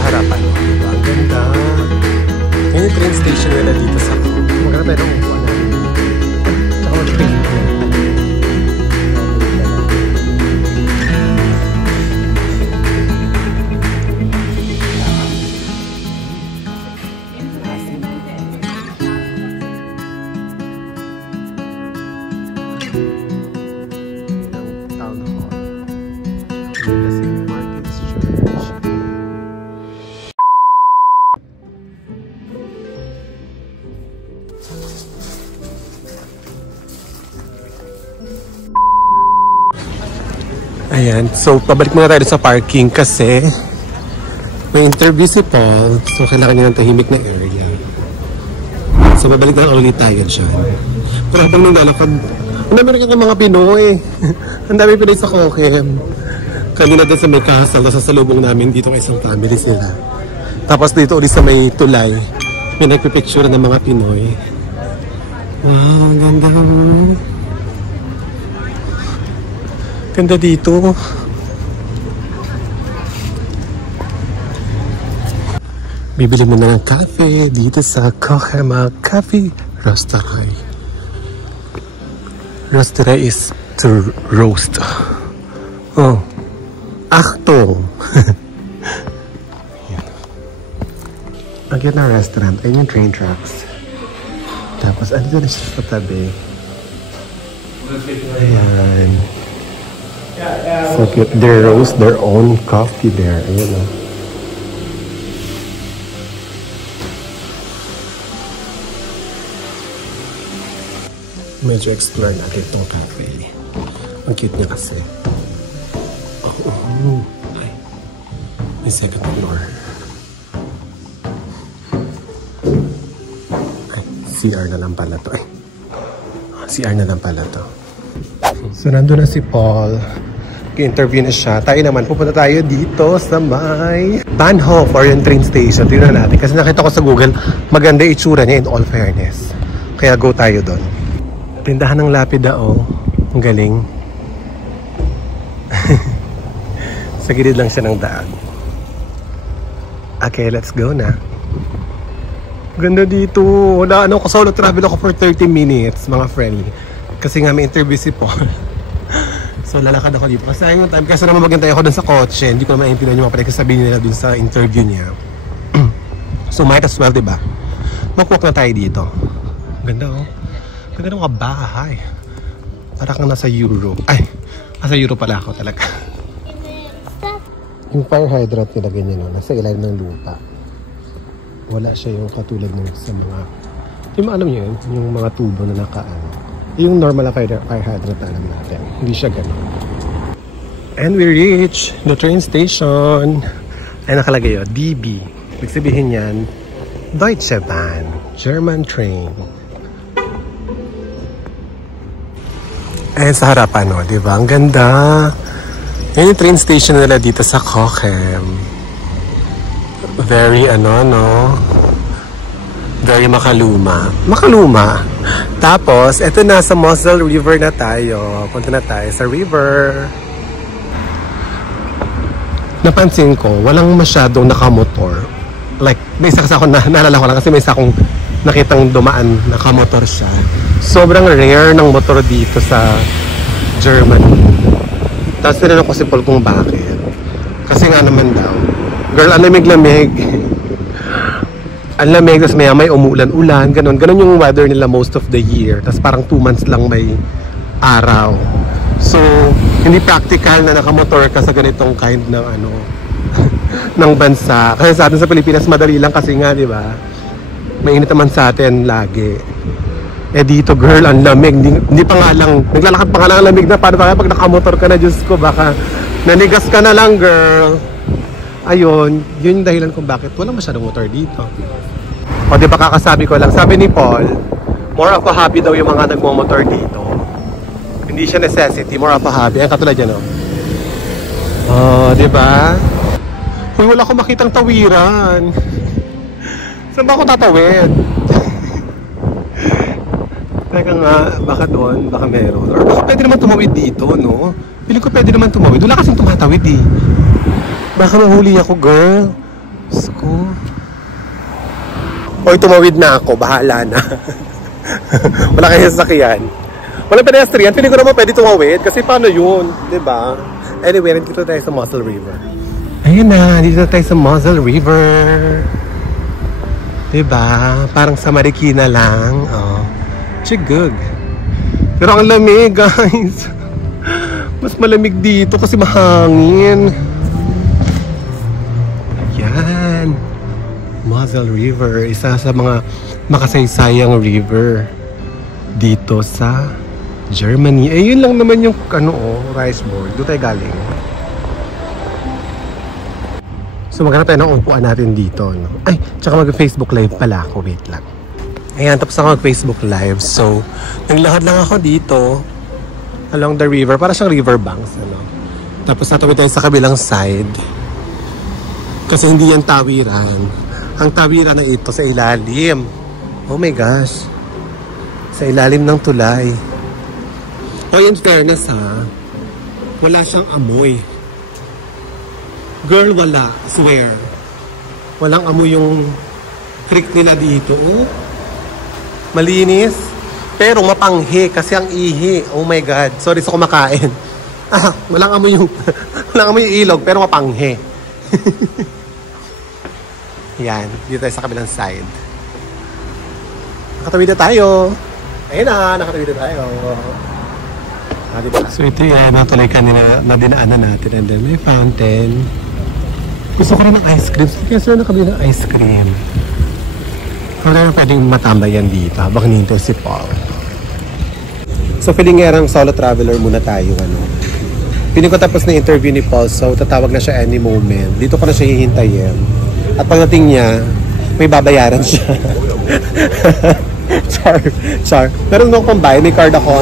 sa harapan. Diba? Ang ganda. Yan yung train station nila dito sa maganda tayo ng upuan namin. Tsaka mag-train. Ayan, so pabalik muna tayo sa parking kasi may interview si Paul, so kailangan niya ng tahimik na area. So babalik na ulit tayo dyan. Pero habang naglalakad, ang dami rin mga Pinoy. Ang dami Pinoy sa Cochem. Kanina din sa may kasal, tapos sa salubong namin dito kay isang family sila. Tapos dito ulit sa may tulay, may nagpipicture ng mga Pinoy. Wow, ang ganda naman. Ganda dito. Bibili mo na ng cafe dito sa Cochem Cafe Restaurant. Restaurant is to roast. Oh, Achtung! Ang ganda ng restaurant. Ayun yung train tracks. Tapos andito na siya sa tabi. Ayan. So cute. They roast their own coffee there. Ayan o. Medyo explore natin itong cafe. Ang cute niya kasi. Oh, ay. May second floor. Ay, CR na lang pala to. Ay. CR na lang pala to. So, nandun na si Paul. Interview na siya. Tayo naman, pupunta tayo dito sa may Bahnhof or yung train station. Tingnan natin. Kasi nakita ko sa Google, maganda itsura niya in all fairness. Kaya go tayo doon. Tindahan ng lapida, oh. Ang galing. Sa gilid lang siya ng daan. Okay, let's go na. Ganda dito. Wala, ano, solo travel ako for 30 minutes, mga friend. Kasi nga may interview si Paul. So lalakad ako dito. Kasi ayun yung time. Kasi naman maghintay ako dun sa kotse. Hindi ko naman maintindihan yung mga pinagsasabihin nila dun sa interview niya. So might as well, diba? Mag-walk na tayo dito. Ganda, oh. Ganda ng mga bahay. Para kang nasa Europe. Ay, nasa Europe pala ako talaga. Yung fire hydrant nila ganyan, no? Nasa ilalim ng lupa. Wala siya yung katulad ng sa mga... Yung alam nyo yun? Yung mga tubo na nakaano. Yung normal na fire hydrant na alam natin. Hindi siya ganun. And we reach the train station. Ay nakalagay yun, DB. Ibig sabihin yan, Deutsche Bahn. German train. Ayan sa harapan, no? Diba? Ang ganda. Yan yung train station nila dito sa Cochem. Very very makaluma. Makaluma. Tapos, eto na sa Mosel River na tayo. Punta na tayo sa river. Napansin ko, walang masyadong nakamotor. Like, may isa kasi ako, naalala ko lang kasi may isa akong nakitang dumaan, nakamotor siya. Sobrang rare ng motor dito sa Germany. Tapos tinanong ko si Paul kung bakit. Kasi nga naman daw, girl, ang lamig-lamig. Ang lamig, tapos may umulan-ulan, ganun. Ganun yung weather nila most of the year. Tapos parang 2 months lang may araw. So, hindi practical na nakamotor ka sa ganitong kind ng ng bansa. Kasi sa atin sa Pilipinas, madali lang kasi nga, di ba? Mainit naman sa atin lagi. Eh dito, girl, ang lamig. Hindi pa nga lang, naglalakad pa nga lang ang lamig na. Paano ba pag nakamotor ka na, Diyos ko, baka nanigas ka na lang, girl. Ayun, yun yung dahilan kung bakit walang masyadong motor dito. O di ba kakasabi ko lang, sabi ni Paul, more of a hobby daw yung mga nagmamotor dito. Hindi siya necessity, more of a hobby. Ay, katulad yan, oh. Oh, di ba? Uy, wala akong makitang tawiran. Saan ba ako tatawid? Teka nga, baka doon, baka meron. Or baka pwede naman tumawid dito, no? Piling ko pwede naman tumawid. Wala kasing tumatawid, eh. Baka mahuli ako, girl. Sko. Oy, tumawid na ako. Bahala na. Wala kayong sasakyan. Walang pedestrian. Piling ko naman pwede tumawid. Kasi paano yun? Diba? Anyway, nandito tayo sa Muscle River. Ayun na. Dito tayo sa Muscle River. Diba? Parang sa Marikina lang. Oh. Chigug. Pero ang lamig, guys. Mas malamig dito kasi mahangin. Yan. Muscle River. Isa sa mga makasaysayang river dito sa Germany. Eh, yun lang naman yung rice bowl. Doon tayo galing. So, maghanap tayo ng upuan natin dito. No? Ay, tsaka mag-Facebook live pala ako. Wait lang. Ayan, tapos ako mag-Facebook live. So, naglakad lang ako dito along the river. Para siyang river banks. Tapos natawid tayo sa kabilang side. Kasi hindi yan tawiran. Ang tawiran na ito sa ilalim. Oh my gosh. Sa ilalim ng tulay. Oh, in fairness ha. Wala siyang amoy. Girl, wala. Swear. Walang amoy yung creek nila dito. Oh. Malinis. Pero mapanghi kasi ang ihi. Oh my God. Sorry sa kumakain. Walang amoy yung walang amoy yung ilog pero mapanghi. Yan. Dito tayo sa kabilang side. Nakatawid na tayo. Ayun na. Nakatawid na tayo. Diba? So ito yung natuloy kanina na dinaanan natin. And then may fountain. Gusto ko rin ng ice cream. Kaya sila nakabili ng ice cream. Wala na pwedeng matambayan dito habang hinintay si Paul. So feeling nga solo traveler muna tayo. Piling ko tapos na interview ni Paul. So tatawag na siya any moment. Dito ko na siya hihintayin. At pagdating niya, may babayaran siya. Char. Pero nung pambayad, may card ako,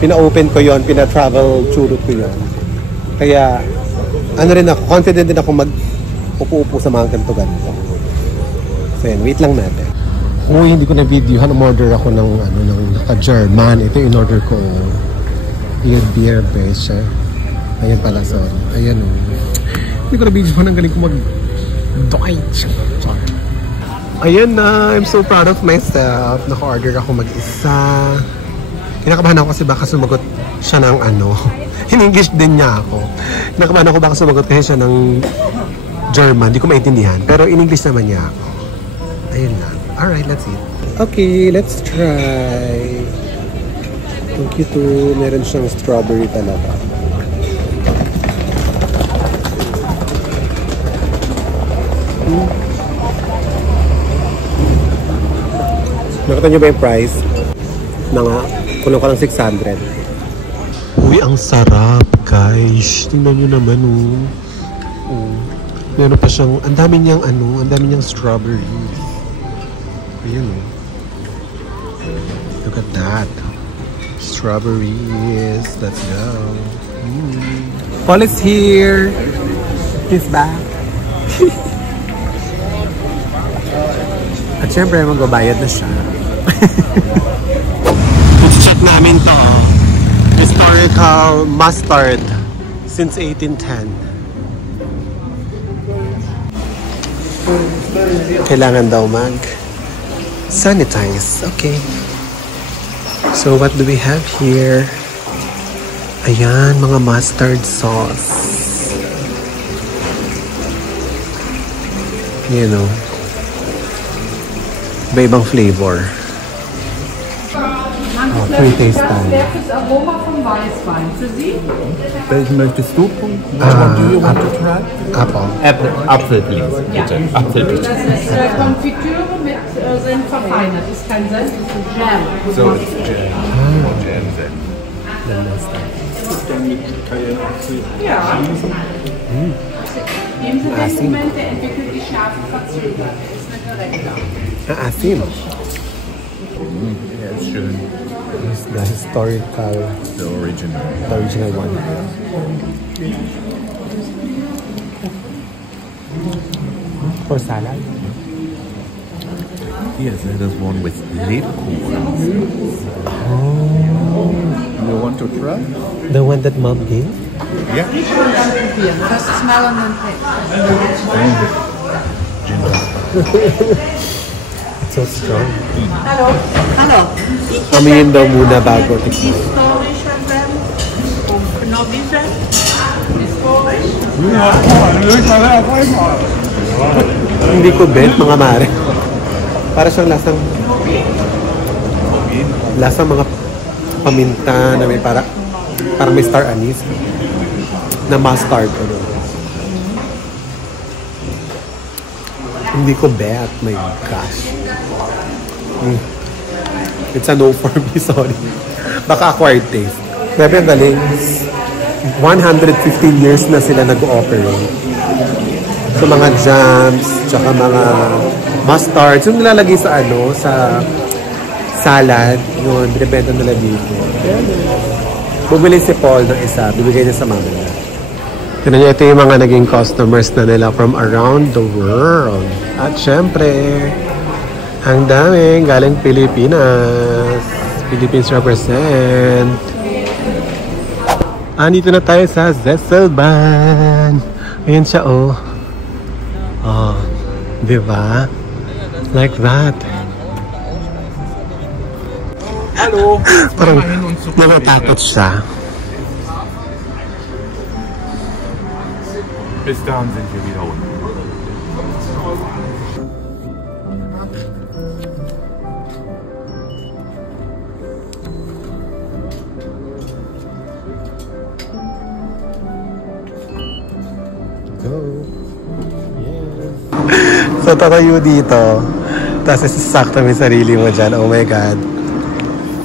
pina-open ko yon, pina-travel churot ko yon. Kaya, rin ako, confident din ako mag-upo-upo sa mga ganito-ganito. So yan, wait lang natin. Uy, hindi ko na videohan, umorder ako ng naka-German. Ito yung in-order ko. Beer base. Ayan pala, sorry. Ayan o. Hindi ko na videohan, ang galing ko Deutsch. Sorry. Ayan na, I'm so proud of myself. Naka-order ako mag-isa. Kinakabahan ako kasi baka sumagot siya ng in-English din niya ako. Kinakabahan ako baka sumagot kasi siya ng German. Hindi ko maintindihan. Pero in-English naman niya ako. Ayun lang. Alright, let's eat. Okay, let's try. Thank you to. Meron siyang strawberry talaga. Nakita niyo ba yung price? Kulang ko lang 600. Uy, ang sarap, guys. Tingnan niyo naman, meron pa siyang, ang dami niyang strawberries. Ayan, Look at that. Strawberries. Let's go. Paul is here. He's back. At syempre, magbabayad na siya. I-check namin to. Historical mustard since 1810. Kailangan daw sanitize. Okay. So what do we have here? Ayan, mga mustard sauce. Iba-ibang flavor. Free taste time. Stärkes Aroma vom Weißwein. Für Sie? Welchen möchtest du? Which one do you want to try? Apple. Apfel, please. Bitte. Apfel, bitte. Das ist Konfitüre mit Senf verfeinert. Ist kein Senf, ist ein Jam. So it's jam. Jam Senf. Ja. Nehmen Sie den Moment, der entwickelt die Schärfe verzögert. Der ist nicht direkt. Asim. Ja, ist schön. It's the historical. The original. The original one. For salad? Yes, that is one with Lebkuchen. You want to try? The one that Mom gave? Yeah. First smell and then taste. It's so strong. Hello. Hello. Pamingin daw muna bago. Hindi ko bet, mga mare. Para siyang lasang mga paminta na may parang may star anise na mustard. Ano. Hindi ko bet. My gosh. It's a no for me, sorry. Baka acquired taste. Grabe ang galing. 115 years na sila nag-ooperate. So mga jams, tsaka mga mustards, yung nilalagay sa sa salad, yun, binibenta nila dito. Bumili si Paul ng isa, bibigay niya sa mama niya. Tignan niyo, ito yung mga naging customers na nila from around the world. At syempre, ang daming galing Pilipinas. Philippines represent. Dito na tayo sa Zesselban. Ayan siya, oh. Oh, diba? Like that. Hallo. Parang natatakot siya. Bis dahin sind wir wieder unten. So, tatayo dito. Tapos, isasakta mo yung sarili mo dyan. Oh my God.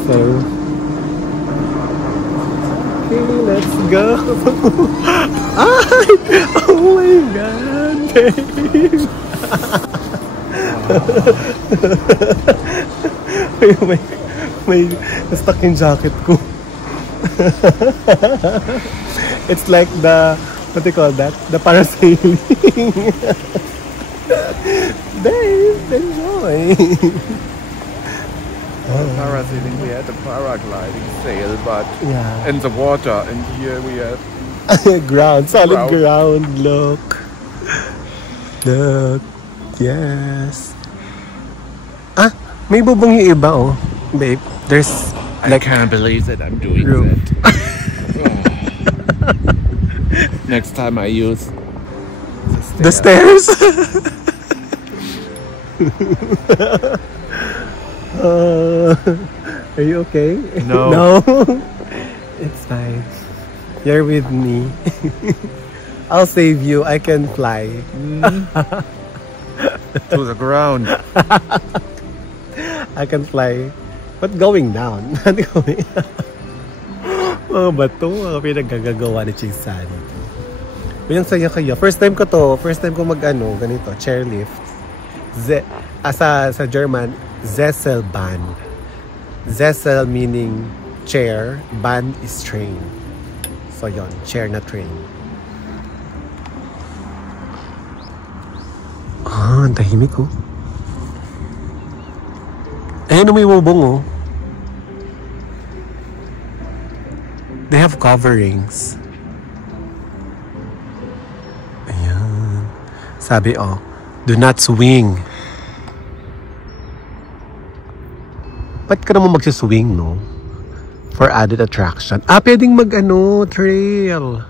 So, okay, let's go. Ay! Oh my God, babe. may stuck yung jacket ko. It's like the, what do you call that? The parasailing. Babe, enjoy. Parasailing, we had a paragliding sail, but Yeah. in the water, and here we have Ground, solid Ground. ground. Look. Look. Yes. May bubong yung iba, oh. Babe, there's I can't believe that I'm doing room. that. Next time I use The stairs. Are you okay? No. No. It's fine. You're with me. I'll save you. I can fly. to the ground. I can fly. But going down. Not going up. Mga bato. Mga pinagagagawa ni Chingsani. Yung saya kaya. First time ko to. First time ko ganito. Chairlift. Sa German, Zesselbahn. Zessel meaning chair. Bahn is train. So yon, chair na train. Ang tahimik ko. Ayun, may bubong, oh. They have coverings. Ayan. Sabi, oh, do not swing. Ba't ka naman magsiswing, no? For added attraction. Pwedeng trail.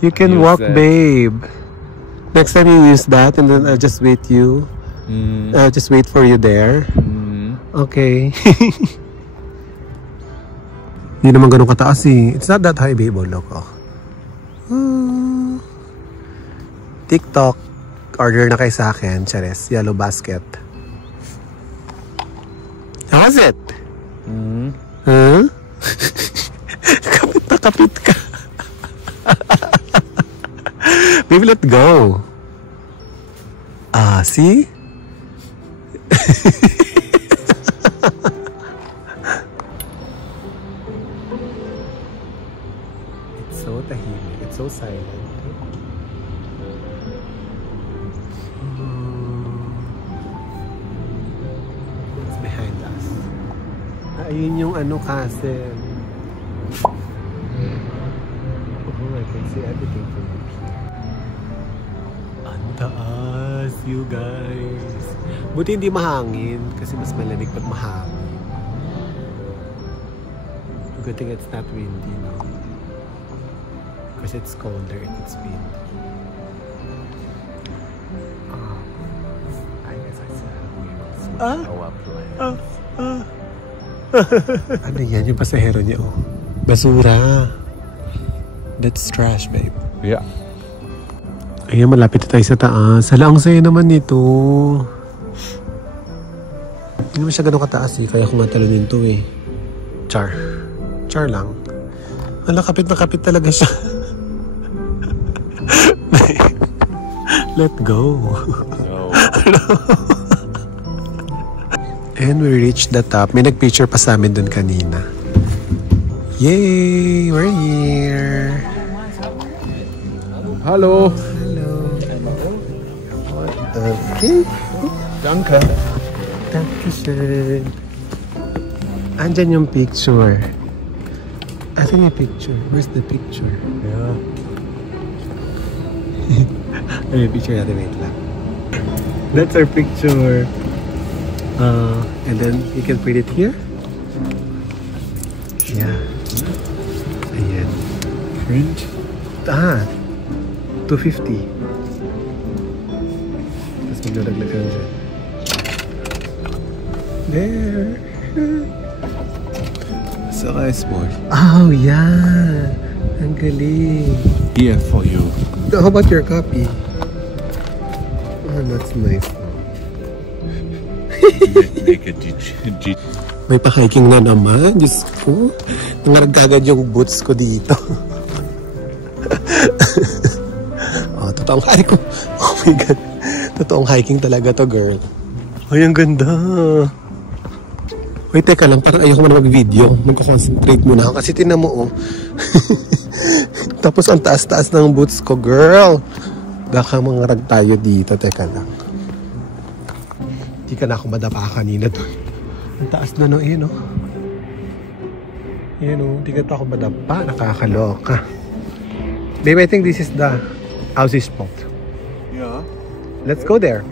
You can Use walk, that. babe. Next time you use that, and then I'll just wait you. I'll just wait for you there. Okay. Hindi naman ganun kataas eh. It's not that high, babe. Oh, look, oh. TikTok. Order na kayo sa akin. Chares. Yellow basket. How was it? Huh? Kapit na kapit ka. Baby, let go. See? It's so tahimik. It's so silent. It's behind us. Ayun yung castle. Oh, I can see everything from here. Ang taas. view, guys. Buti hindi mahangin kasi mas malamig pag mahangin. Good thing it's not windy, no? Because it's colder if it's windy. I guess I said we will switch our plans. Ano yan? Yung pasahero niya, oh. Basura. That's trash, babe. Yeah. Ayan, malapit na tayo sa taas. Hala, ang saya naman nito. Hindi naman siya ganun kataas eh. Kaya kumatalunin to eh. Char. Char lang. Hala, kapit na kapit talaga siya. Let go. No. And we reached the top. May nag-picture pa sa amin dun kanina. Yay! We're here! Hello. Hello. Okay. Danke. Dankeschön. Andyan yung picture. Asan yung picture? Where's the picture? Yeah. Ay, yung picture natin. Wait lang. That's our picture. And then you can print it here. Yeah. Ayan. Print. 250. Tapos maglulaglag ka dyan. There. So guys, more. Oh, yeah. Ang galing. Here for you. How about your copy? Oh, that's nice. Make a May pa-hiking na naman. Diyos ko. Nangarag kagad yung boots ko dito. Oh, totoong hiking. Oh my God. Totoong hiking talaga to, girl. Ay, ang ganda. Wait, teka lang. Parang ayoko man mag-video. Magko-concentrate muna ako. Kasi tinan mo, oh. Tapos ang taas-taas ng boots ko, girl. Baka mangarag tayo dito. Teka lang. Hindi ka na ako madapa kanina doon. Ang taas na no, no? Yun, no? Hindi ka pa ako madapa. Nakakaloka. Babe, I think this is the Aussie spot. Yeah. Let's go there.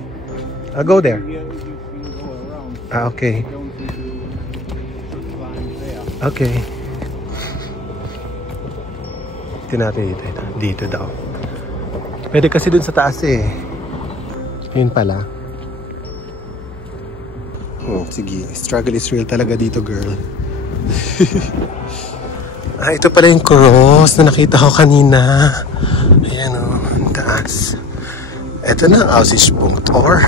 I'll go there. Yeah, you can go around. Okay. Don't need to climb there. Okay. Dito natin dito. Dito daw. Pwede kasi dun sa taas eh. Yun pala. Oh, sige. Struggle is real talaga dito, girl. Ah, ito pala yung cross na nakita ko kanina. Ayan o, ang taas. Ito na ang Aussispunkt or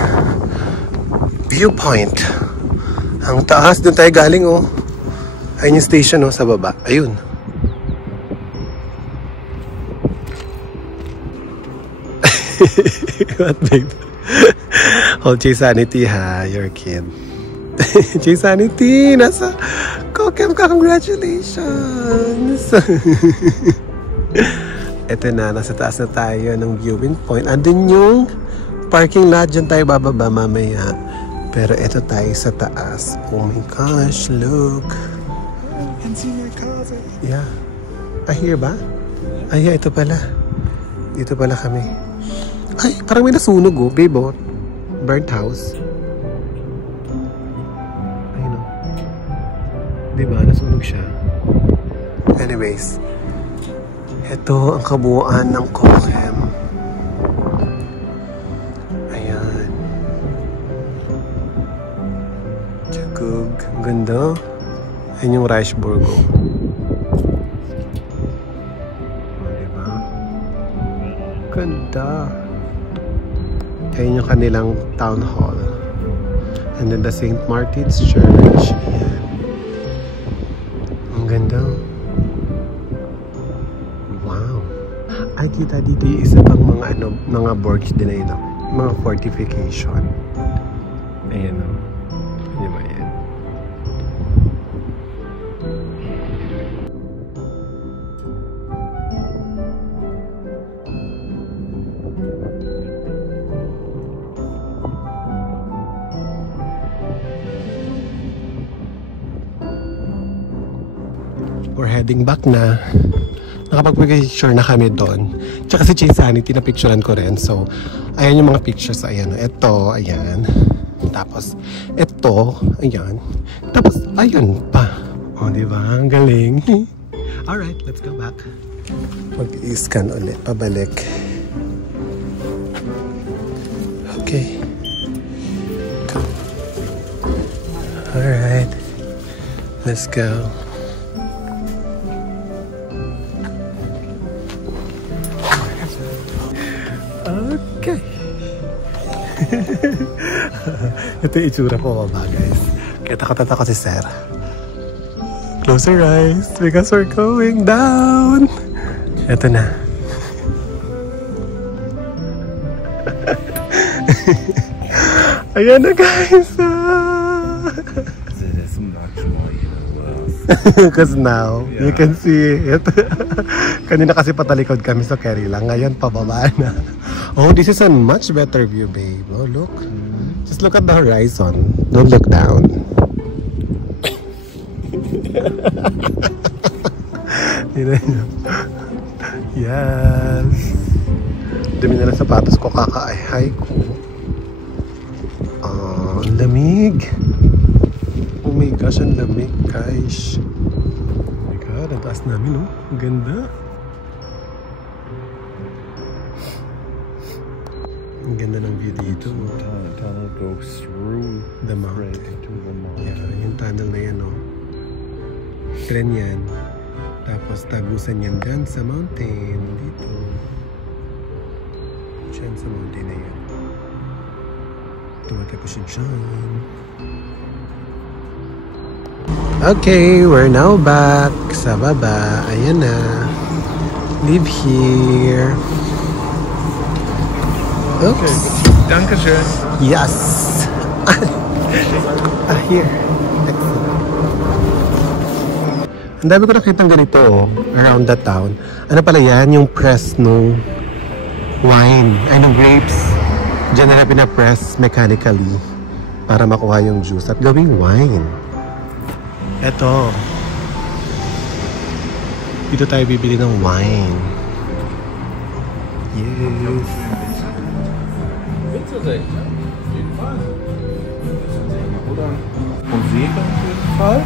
viewpoint. Ang taas, doon tayo galing oh. Ayun yung station oh, sa baba. Ayun. What, babe? Hold your sanity ha, you're a kid. Your sanity, nasa Kokem ka, congratulations! Ito na, nasa taas na tayo ng viewing point. Andun yung parking lot, dyan tayo bababa mamaya. Pero ito tayo sa taas. Oh my gosh, look! You can see my cousin. Yeah. Ah, here ba? Ay, yeah, ito pala. Dito pala kami. Ay, parang may nasunog oh, babe oh. Burnt house. Ayun oh. Diba, nasunog siya. Anyways, ito ang kabuuan ng Kokem. Ayan. Tiyagug. Ang ganda. Ayan yung Reichsburg oh. Diba? Ganda. Ayan yung kanilang town hall. And then the St. Martin's Church. Ayan. Ang ganda. Wow. Ay, kita dito yung isa pang mga ano, mga burgs din na yun. Mga fortification. Ayan o. Hindi ba yan? We're heading back na. nakapag-picture na kami doon. Tsaka si Chase Sanity na picturean ko rin. So, ayan yung mga pictures. Ayan. Ito, ayan. Tapos, ito, ayan. Tapos, ayun pa. O, diba? Ang galing. Alright, let's go back. Mag-i-scan ulit. Pabalik. Okay. Alright. Let's go. Okay. Ito yung itsura ko ba, guys. Kaya takot ako si Sir. Close your eyes because we're going down. Ito na. Ayan na, guys. Because now, you can see it. Kanina kasi patalikod kami sa carry lang. Ngayon, pababa na. Oh, this is a much better view, babe. Oh, look. Just look at the horizon. Don't look down. Yes. Dumi na lang sapatos ko, kaka-hi ko. Ang lamig. Oh my gosh, ang lamig, guys. Oh my god, ang taas namin, oh. Ang ganda. Ang ganda ng view dito. Tunnel goes through the mountain. To the mountain. Yeah, yung tunnel na yan, oh. Tren yan. Tapos tagusan yan dyan sa mountain. Dito. Dyan sa mountain na yan. Tumatapos siya dyan. Okay, we're now back sa baba. Ayan na. Live here. Oops. Dankeschön. Yes. Here. Excellent. Ang dami ko nakitang ganito around the town. Ano pala yan? Yung press no wine. Ay, ng grapes. Diyan na pinapress mechanically para makuha yung juice at gawing wine. Eto. Dito tayo bibili ng wine. Yes. Und Segen auf jeden Fall.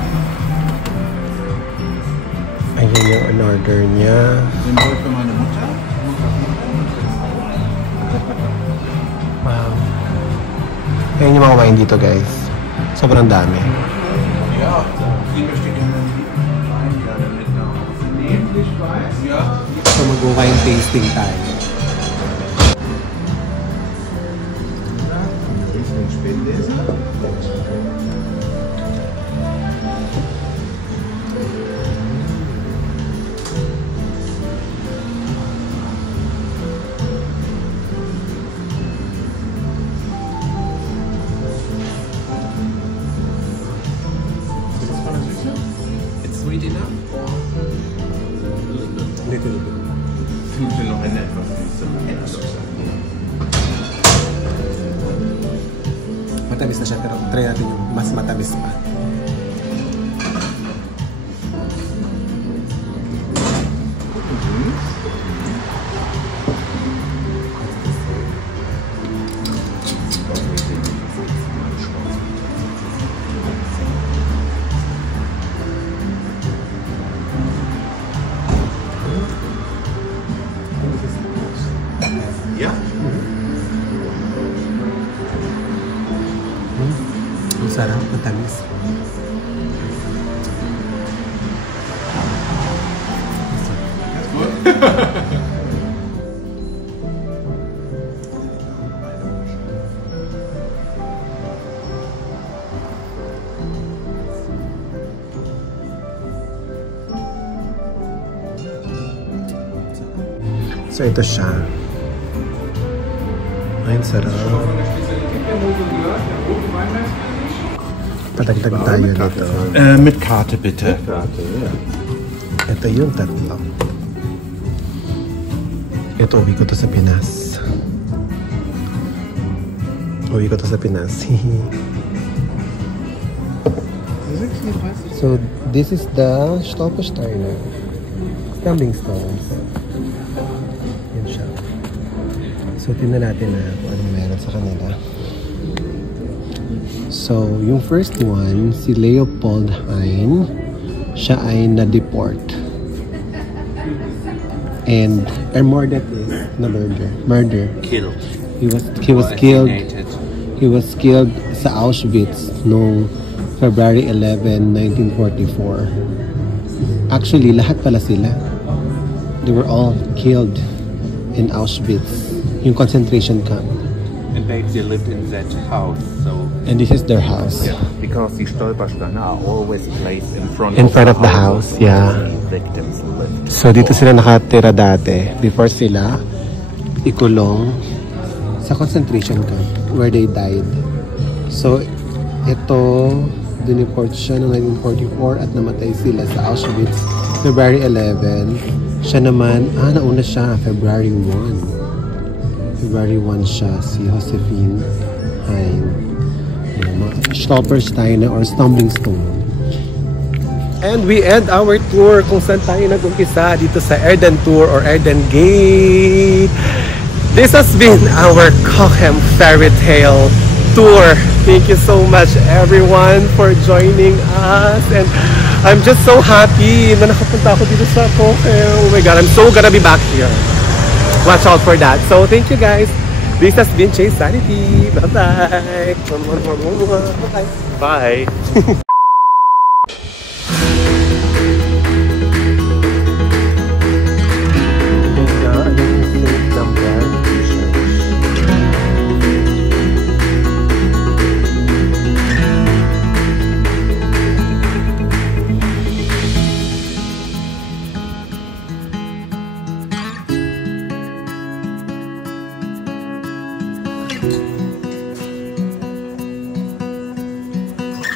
Ayan yung in-order niya. Den wollte für meine Mutter. Wow. Ayan yung mga wine dito, guys. Sobrang dami. Ja, sie möchte gerne Wein gerne mit nach Hause nehmen. Ich weiß. Ja. So mag-wine tasting tayo. It's sweet enough. Little bit. Ich will noch eine etwas süßere. Matamis na siya, pero try natin yung mas matamis pa. Ja. Ang sarap, matamis. So ito siya. Ay, sarap. Padagdag tayo nito. Mit Karte bitte. Ito yung tatlo. Ito, uwi ko to sa Pinas. Uwi ko to sa Pinas. So, this is the Stolpersteiner. Stepping stones. Yan siya. So, tingnan natin na kung anong meron sa kanila. So, yung first one, si Leopold Hein, siya ay na-deport. And more that is na murder. Killed. He was killed. Assassinated. He was killed sa Auschwitz noong February 11, 1944. Actually, lahat pala sila. They were all killed in Auschwitz, yung concentration camp. And they lived in that house, so... And this is their house. Yeah, because the Stolpersteine are always placed in front of the house, yeah. The victims lived. So dito sila nakatira dati before sila ikulong sa concentration camp where they died. So ito, dineport siya noong 1944 at namatay sila sa Auschwitz February 11. Siya naman, nauna siya February 1. February 1 siya, si Josephine Hein. Stolperstein or Stumbling Stone. And we end our tour kung saan tayo nag-umpisa dito sa Erden Tour or Erden Gate. This has been our Cochem Fairy Tale Tour. Thank you so much everyone for joining us. And I'm just so happy na nakapunta ako dito sa Cochem. Oh my God, I'm so gonna be back here. Watch out for that. So thank you guys. This has been Chase Sanity. Bye-bye. Bye.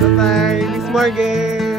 Bye-bye, Miss Morgan!